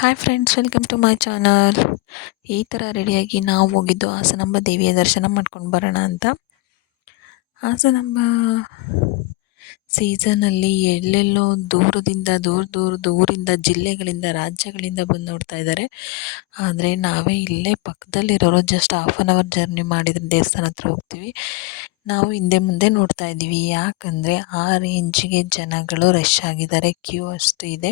Hi friends, welcome to my channel. ಈ ಥರ ರೆಡಿಯಾಗಿ ನಾವು ಹೋಗಿದ್ದು ಹಾಸನಾಂಬ ದೇವಿಯ ದರ್ಶನ ಮಾಡ್ಕೊಂಡು ಬರೋಣ ಅಂತ. ಹಾಸನಾಂಬ ಸೀಸನಲ್ಲಿ ಎಲ್ಲೆಲ್ಲೋ ದೂರದಿಂದ ದೂರಿಂದ ಜಿಲ್ಲೆಗಳಿಂದ ರಾಜ್ಯಗಳಿಂದ ಬಂದು ನೋಡ್ತಾ ಇದ್ದಾರೆ. ಆದರೆ ನಾವೇ ಇಲ್ಲೇ ಪಕ್ಕದಲ್ಲಿರೋರು, ಜಸ್ಟ್ 1/2 ಜರ್ನಿ ಮಾಡಿದ್ರೆ ದೇವಸ್ಥಾನ ಹತ್ರ ಹೋಗ್ತೀವಿ. ನಾವು ಹಿಂದೆ ಮುಂದೆ ನೋಡ್ತಾ ಇದ್ದೀವಿ, ಯಾಕಂದರೆ ಆ ರೇಂಜಿಗೆ ಜನಗಳು ರಶ್ ಆಗಿದ್ದಾರೆ, ಕ್ಯೂ ಅಷ್ಟು ಇದೆ.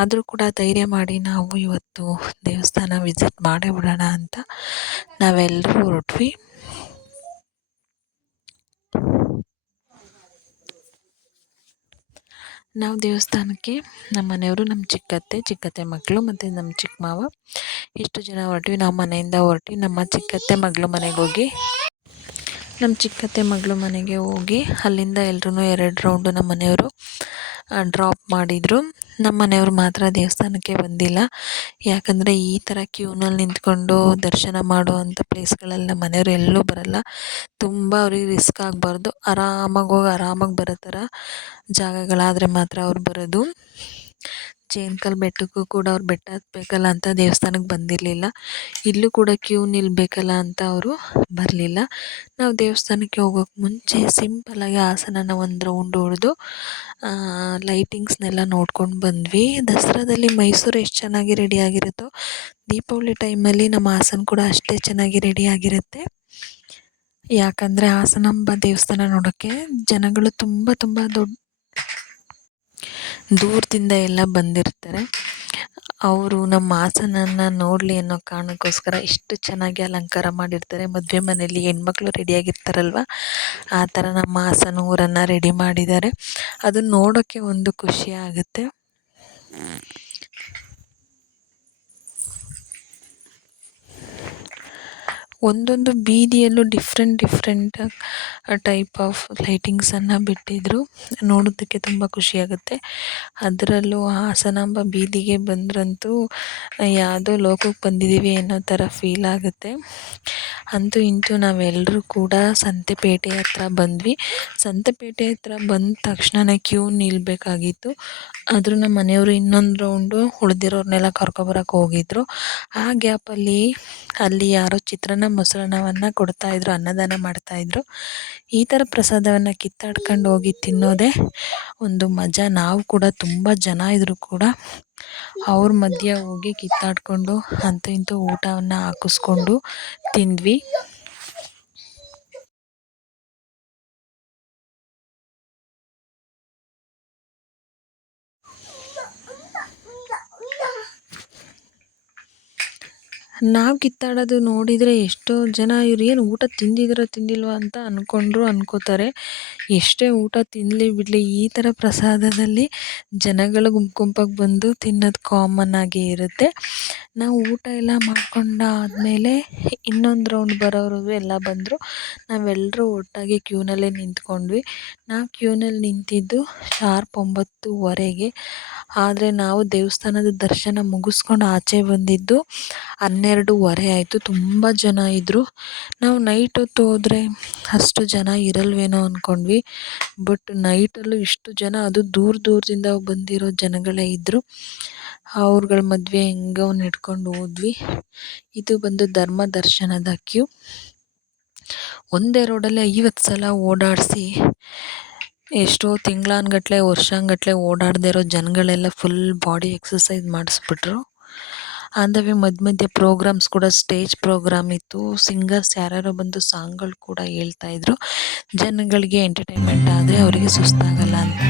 ಆದರೂ ಕೂಡ ಧೈರ್ಯ ಮಾಡಿ ನಾವು ಇವತ್ತು ದೇವಸ್ಥಾನ ವಿಸಿಟ್ ಮಾಡೇ ಬಿಡೋಣ ಅಂತ ನಾವೆಲ್ಲರೂ ಹೊರಟ್ವಿ. ನಾವು ದೇವಸ್ಥಾನಕ್ಕೆ ನಮ್ಮ ಮನೆಯವರು, ನಮ್ಮ ಚಿಕ್ಕತ್ತೆ ಮಕ್ಕಳು ಮತ್ತು ನಮ್ಮ ಚಿಕ್ಕ ಮಾವ ಇಷ್ಟು ಜನ ಹೊರಟ್ವಿ. ನಾವು ಮನೆಯಿಂದ ಹೊರಟು ನಮ್ಮ ಚಿಕ್ಕತ್ತೆ ಮಗಳು ಮನೆಗೆ ಹೋಗಿ ಅಲ್ಲಿಂದ ಎಲ್ಲರೂ 2 ರೌಂಡು ನಮ್ಮ ಮನೆಯವರು ಡ್ರಾಪ್ ಮಾಡಿದರು. ನಮ್ಮ ಮನೆಯವರು ಮಾತ್ರ ದೇವಸ್ಥಾನಕ್ಕೆ ಬಂದಿಲ್ಲ, ಯಾಕಂದರೆ ಈ ಥರ ಕ್ಯೂನಲ್ಲಿ ನಿಂತ್ಕೊಂಡು ದರ್ಶನ ಮಾಡುವಂಥ ಪ್ಲೇಸ್ಗಳಲ್ಲಿ ನಮ್ಮ ಮನೆಯವರು ಎಲ್ಲೂ ಬರಲ್ಲ. ತುಂಬ ಅವ್ರಿಗೆ ರಿಸ್ಕ್ ಆಗಬಾರ್ದು, ಆರಾಮಾಗಿ ಹೋಗಿ ಆರಾಮಾಗಿ ಬರೋ ಥರ ಜಾಗಗಳಾದರೆ ಮಾತ್ರ ಅವ್ರು ಬರೋದು. ಜೇನ್ಕಲ್ ಬೆಟ್ಟಕ್ಕೂ ಕೂಡ ಅವ್ರು ಬೆಟ್ಟ ಹತ್ಬೇಕಲ್ಲ ಅಂತ ದೇವಸ್ಥಾನಕ್ಕೆ ಬಂದಿರಲಿಲ್ಲ. ಇಲ್ಲೂ ಕೂಡ ಕ್ಯೂ ನಿಲ್ಲಬೇಕಲ್ಲ ಅಂತ ಅವರು ಬರಲಿಲ್ಲ. ನಾವು ದೇವಸ್ಥಾನಕ್ಕೆ ಹೋಗೋಕ್ಕೆ ಮುಂಚೆ ಸಿಂಪಲ್ಲಾಗಿ ಹಾಸನನ ಒಂದು ರೌಂಡ್ ಹೊಡೆದು ಲೈಟಿಂಗ್ಸ್ನೆಲ್ಲ ನೋಡ್ಕೊಂಡು ಬಂದ್ವಿ. ದಸರಾದಲ್ಲಿ ಮೈಸೂರು ಎಷ್ಟು ಚೆನ್ನಾಗಿ ರೆಡಿಯಾಗಿರುತ್ತೋ, ದೀಪಾವಳಿ ಟೈಮಲ್ಲಿ ನಮ್ಮ ಹಾಸನ ಕೂಡ ಅಷ್ಟೇ ಚೆನ್ನಾಗಿ ರೆಡಿಯಾಗಿರುತ್ತೆ. ಯಾಕಂದರೆ ಹಾಸನಾಂಬ ದೇವಸ್ಥಾನ ನೋಡೋಕ್ಕೆ ಜನಗಳು ತುಂಬ ದೂರದಿಂದ ಎಲ್ಲ ಬಂದಿರ್ತಾರೆ. ಅವರು ನಮ್ಮ ಹಾಸನನ್ನು ನೋಡಲಿ ಅನ್ನೋ ಕಾರಣಕ್ಕೋಸ್ಕರ ಇಷ್ಟು ಚೆನ್ನಾಗಿ ಅಲಂಕಾರ ಮಾಡಿರ್ತಾರೆ. ಮದುವೆ ಮನೆಯಲ್ಲಿ ಹೆಣ್ಮಕ್ಳು ರೆಡಿಯಾಗಿರ್ತಾರಲ್ವ, ಆ ಥರ ನಮ್ಮ ಹಾಸನ ಊರನ್ನು ರೆಡಿ ಮಾಡಿದ್ದಾರೆ. ಅದನ್ನು ನೋಡೋಕ್ಕೆ ಒಂದು ಖುಷಿ ಆಗುತ್ತೆ. ಒಂದೊಂದು ಬೀದಿಯಲ್ಲೂ ಡಿಫ್ರೆಂಟ್ ಟೈಪ್ ಆಫ್ ಲೈಟಿಂಗ್ಸನ್ನು ಬಿಟ್ಟಿದ್ದರು, ನೋಡೋದಕ್ಕೆ ತುಂಬ ಖುಷಿಯಾಗುತ್ತೆ. ಅದರಲ್ಲೂ ಹಾಸನಾಂಬ ಬೀದಿಗೆ ಬಂದ್ರಂತೂ ಯಾವುದೋ ಲೋಕಕ್ಕೆ ಬಂದಿದ್ದೀವಿ ಅನ್ನೋ ಥರ ಫೀಲ್ ಆಗುತ್ತೆ. ಅಂತೂ ಇಂತೂ ನಾವೆಲ್ಲರೂ ಕೂಡ ಸಂತೆಪೇಟೆ ಹತ್ರ ಬಂದ್ವಿ. ಸಂತೆಪೇಟೆ ಹತ್ರ ಬಂದ ತಕ್ಷಣವೇ ಕ್ಯೂ ನಿಲ್ಲಬೇಕಾಗಿತ್ತು. ಆದರೂ ನಮ್ಮ ಮನೆಯವರು ಇನ್ನೊಂದು ರೌಂಡು ಉಳಿದಿರೋರ್ನೆಲ್ಲ ಕರ್ಕೊಬರೋಕ್ಕೆ ಹೋಗಿದ್ರು. ಆ ಗ್ಯಾಪಲ್ಲಿ ಅಲ್ಲಿ ಯಾರೋ ಚಿತ್ರಾನ್ನ ಮೊಸರನ್ನವನ್ನು ಕೊಡ್ತಾಯಿದ್ರು, ಅನ್ನದಾನ ಮಾಡ್ತಾಯಿದ್ರು. ಈ ಥರ ಪ್ರಸಾದವನ್ನು ಕಿತ್ತಾಡ್ಕೊಂಡು ಹೋಗಿ ತಿನ್ನೋದೇ ಒಂದು ಮಜಾ. ನಾವು ಕೂಡ ತುಂಬ ಜನ ಇದ್ದರೂ ಕೂಡ ಅವ್ರ ಮಧ್ಯೆ ಹೋಗಿ ಕಿತ್ತಾಡಿಕೊಂಡು ಅಂತೂ ಇಂತೂ ಊಟವನ್ನು ಹಾಕಿಸ್ಕೊಂಡು ತಿಂದ್ವಿ. ನಾವು ಕಿತ್ತಾಡೋದು ನೋಡಿದರೆ ಎಷ್ಟೋ ಜನ ಇವ್ರು ಏನು ಊಟ ತಿಂದಿಲ್ವ ಅಂತ ಅನ್ಕೋತಾರೆ. ಎಷ್ಟೇ ಊಟ ತಿನ್ನಲಿ ಬಿಡಲಿ, ಈ ಥರ ಪ್ರಸಾದದಲ್ಲಿ ಜನಗಳು ಗುಂಪಾಗಿ ಬಂದು ತಿನ್ನೋದು ಕಾಮನ್ ಆಗೇ ಇರುತ್ತೆ. ನಾವು ಊಟ ಎಲ್ಲ ಮಾಡ್ಕೊಂಡಾದಮೇಲೆ ಇನ್ನೊಂದು ರೌಂಡ್ ಬರೋರು ಎಲ್ಲ ಬಂದರು. ನಾವೆಲ್ಲರೂ ಒಟ್ಟಾಗಿ ಕ್ಯೂನಲ್ಲೇ ನಿಂತ್ಕೊಂಡ್ವಿ. ನಾವು ಕ್ಯೂನಲ್ಲಿ ನಿಂತಿದ್ದು ಶಾರ್ಪ್ 9:30ಗೆ. ಆದರೆ ನಾವು ದೇವಸ್ಥಾನದ ದರ್ಶನ ಮುಗಿಸ್ಕೊಂಡು ಆಚೆ ಬಂದಿದ್ದು 12:30 ಆಯಿತು. ತುಂಬ ಜನ ಇದ್ದರು. ನಾವು ನೈಟ್ ಹೊತ್ತು ಹೋದರೆ ಅಷ್ಟು ಜನ ಇರಲ್ವೇನೋ ಅಂದ್ಕೊಂಡ್ವಿ. ಬಟ್ ನೈಟಲ್ಲೂ ಇಷ್ಟು ಜನ, ಅದು ದೂರದಿಂದ ಬಂದಿರೋ ಜನಗಳೇ ಇದ್ದರು. ಅವ್ರುಗಳ ಮದುವೆ ಹೆಂಗೋ ಹಿಡ್ಕೊಂಡು ಹೋದ್ವಿ. ಇದು ಬಂದು ಧರ್ಮ ದರ್ಶನದ ಕ್ಯೂ. ಒಂದೇ ರೋಡಲ್ಲಿ 50 ಸಲ ಓಡಾಡಿಸಿ ಎಷ್ಟೋ ತಿಂಗಳಾನ್ಗಟ್ಲೆ ವರ್ಷಾನ್ಗಟ್ಲೆ ಓಡಾಡದೇ ಇರೋ ಜನಗಳೆಲ್ಲ ಫುಲ್ ಬಾಡಿ ಎಕ್ಸಸೈಸ್ ಮಾಡಿಸ್ಬಿಟ್ರು. ಆನ್ ದ ವೇ ಮಧ್ಯೆ ಪ್ರೋಗ್ರಾಮ್ಸ್ ಕೂಡ, ಸ್ಟೇಜ್ ಪ್ರೋಗ್ರಾಮ್ ಇತ್ತು. ಸಿಂಗರ್ಸ್ ಯಾರ್ಯಾರೋ ಬಂದು ಸಾಂಗ್ಗಳು ಕೂಡ ಹೇಳ್ತಾಯಿದ್ರು. ಜನಗಳಿಗೆ ಎಂಟರ್ಟೈನ್ಮೆಂಟ್ ಆದರೆ ಅವರಿಗೆ ಸುಸ್ತಾಗಲ್ಲ ಅಂತ.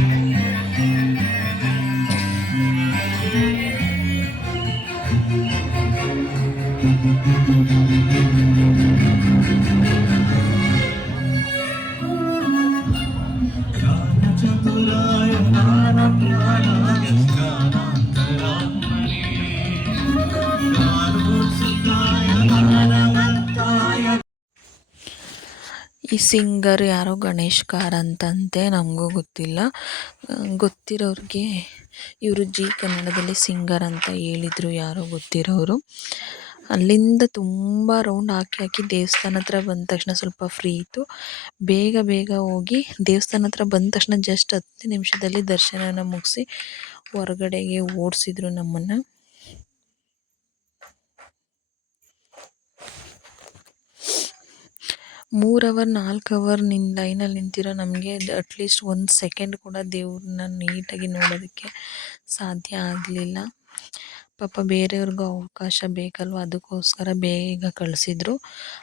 ಈ ಸಿಂಗರ್ ಯಾರೋ ಗಣೇಶ್ ಕಾರಂತಂತೆ, ನಮಗೂ ಗೊತ್ತಿಲ್ಲ. ಗೊತ್ತಿರೋರಿಗೆ ಇವರು ಜೀ ಕನ್ನಡದಲ್ಲಿ ಸಿಂಗರ್ ಅಂತ ಹೇಳಿದರು ಯಾರೋ ಗೊತ್ತಿರೋರು. ಅಲ್ಲಿಂದ ತುಂಬ ರೌಂಡ್ ಹಾಕಿ ದೇವಸ್ಥಾನ ಹತ್ರ ಬಂದ ತಕ್ಷಣ ಸ್ವಲ್ಪ ಫ್ರೀ ಇತ್ತು. ಬೇಗ ಹೋಗಿ ದೇವಸ್ಥಾನ ಹತ್ರ ಬಂದ ತಕ್ಷಣ ಜಸ್ಟ್ 10 ನಿಮಿಷದಲ್ಲಿ ದರ್ಶನನ ಮುಗಿಸಿ ಹೊರಗಡೆಗೆ ಓಡಿಸಿದ್ರು ನಮ್ಮನ್ನು. 3 ಅವರ್ 4 ಅವರ್ ಲೈನಲ್ಲಿ ನಿಂತಿರೋ ನಮಗೆ ಅಟ್ಲೀಸ್ಟ್ 1 ಸೆಕೆಂಡ್ ಕೂಡ ದೇವ್ರನ್ನ ನೀಟಾಗಿ ನೋಡೋದಕ್ಕೆ ಸಾಧ್ಯ ಆಗಲಿಲ್ಲ. ಪಾಪ ಬೇರೆಯವ್ರಿಗೂ ಅವಕಾಶ ಬೇಕಲ್ವ, ಅದಕ್ಕೋಸ್ಕರ ಬೇಗ ಕಳಿಸಿದ್ರು.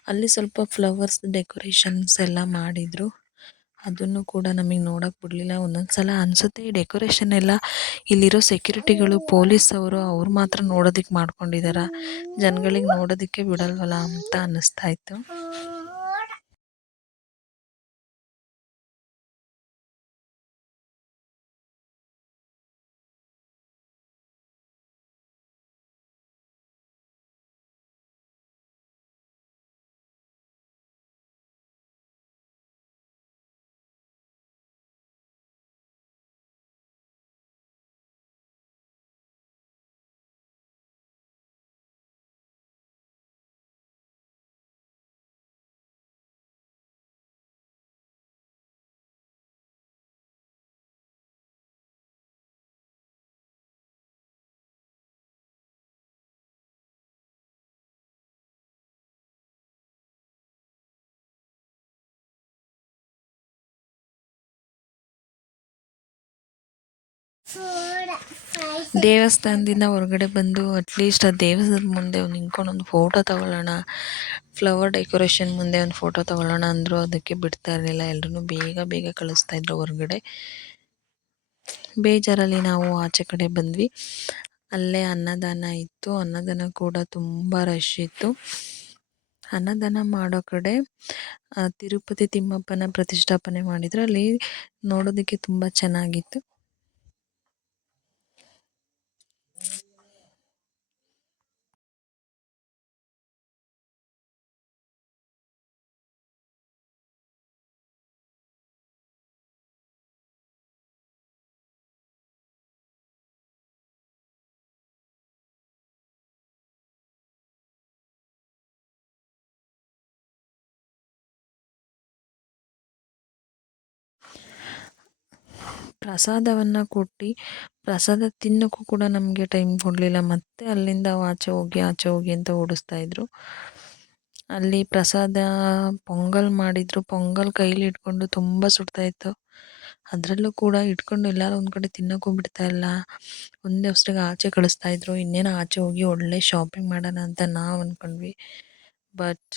ಅಲ್ಲಿ ಸ್ವಲ್ಪ ಫ್ಲವರ್ಸ್ ಡೆಕೋರೇಷನ್ಸ್ ಎಲ್ಲ ಮಾಡಿದರು. ಅದನ್ನು ಕೂಡ ನಮಗೆ ನೋಡೋಕೆ ಬಿಡಲಿಲ್ಲ. ಒಂದೊಂದು ಸಲ ಅನಿಸುತ್ತೆ ಈ ಡೆಕೋರೇಷನ್ ಎಲ್ಲ ಇಲ್ಲಿರೋ ಸೆಕ್ಯೂರಿಟಿಗಳು ಪೊಲೀಸ್ ಅವ್ರು ಮಾತ್ರ ನೋಡೋದಕ್ಕೆ ಮಾಡ್ಕೊಂಡಿದ್ದಾರ, ಜನಗಳಿಗೆ ನೋಡೋದಕ್ಕೆ ಬಿಡಲ್ವಲ್ಲ ಅಂತ ಅನ್ನಿಸ್ತಾ ಇತ್ತು. ದೇವಸ್ಥಾನದಿಂದ ಹೊರಗಡೆ ಬಂದು ಅಟ್ಲೀಸ್ಟ್ ಆ ದೇವಸ್ಥಾನದ ಮುಂದೆ ಒಂದು ನಿಂತ್ಕೊಂಡು ಒಂದು ಫೋಟೋ ತಗೊಳ್ಳೋಣ, ಫ್ಲವರ್ ಡೆಕೋರೇಷನ್ ಮುಂದೆ ಒಂದು ಫೋಟೋ ತಗೊಳ್ಳೋಣ ಅಂದರೂ ಅದಕ್ಕೆ ಬಿಡ್ತಾ ಇರಲಿಲ್ಲ. ಎಲ್ಲರೂ ಬೇಗ ಬೇಗ ಕಳಿಸ್ತಾಯಿದ್ರು ಹೊರಗಡೆ. ಬೇಜಾರಲ್ಲಿ ನಾವು ಆಚೆ ಕಡೆ ಬಂದ್ವಿ. ಅಲ್ಲೇ ಅನ್ನದಾನ ಇತ್ತು. ಅನ್ನದಾನ ಕೂಡ ತುಂಬ ರಶ್ ಇತ್ತು. ಅನ್ನದಾನ ಮಾಡೋ ಕಡೆ ತಿರುಪತಿ ತಿಮ್ಮಪ್ಪನ ಪ್ರತಿಷ್ಠಾಪನೆ ಮಾಡಿದ್ರು. ಅಲ್ಲಿ ನೋಡೋದಕ್ಕೆ ತುಂಬ ಚೆನ್ನಾಗಿತ್ತು. ಪ್ರಸಾದವನ್ನು ಕೊಟ್ಟು ಪ್ರಸಾದ ತಿನ್ನೋಕ್ಕೂ ಕೂಡ ನಮಗೆ ಟೈಮ್ ಕೊಡಲಿಲ್ಲ. ಮತ್ತೆ ಅಲ್ಲಿಂದ ಆಚೆ ಹೋಗಿ ಅಂತ ಓಡಿಸ್ತಾಯಿದ್ರು. ಅಲ್ಲಿ ಪ್ರಸಾದ ಪೊಂಗಲ್ ಮಾಡಿದರು. ಪೊಂಗಲ್ ಕೈಲಿ ಇಟ್ಕೊಂಡು ತುಂಬ ಸುಡ್ತಾಯಿತ್ತು. ಅದರಲ್ಲೂ ಕೂಡ ಇಟ್ಕೊಂಡು ಎಲ್ಲರೂ ಒಂದು ಕಡೆ ತಿನ್ನೋಕ್ಕೂ ಬಿಡ್ತಾಯಿಲ್ಲ. ಒಂದೇ ಅಷ್ಟಿಗೆ ಆಚೆ ಕಳಿಸ್ತಾಯಿದ್ರು. ಇನ್ನೇನು ಆಚೆ ಹೋಗಿ ಒಳ್ಳೆ ಶಾಪಿಂಗ್ ಮಾಡೋಣ ಅಂತ ನಾವು ಅಂದ್ಕೊಂಡ್ವಿ. ಬಟ್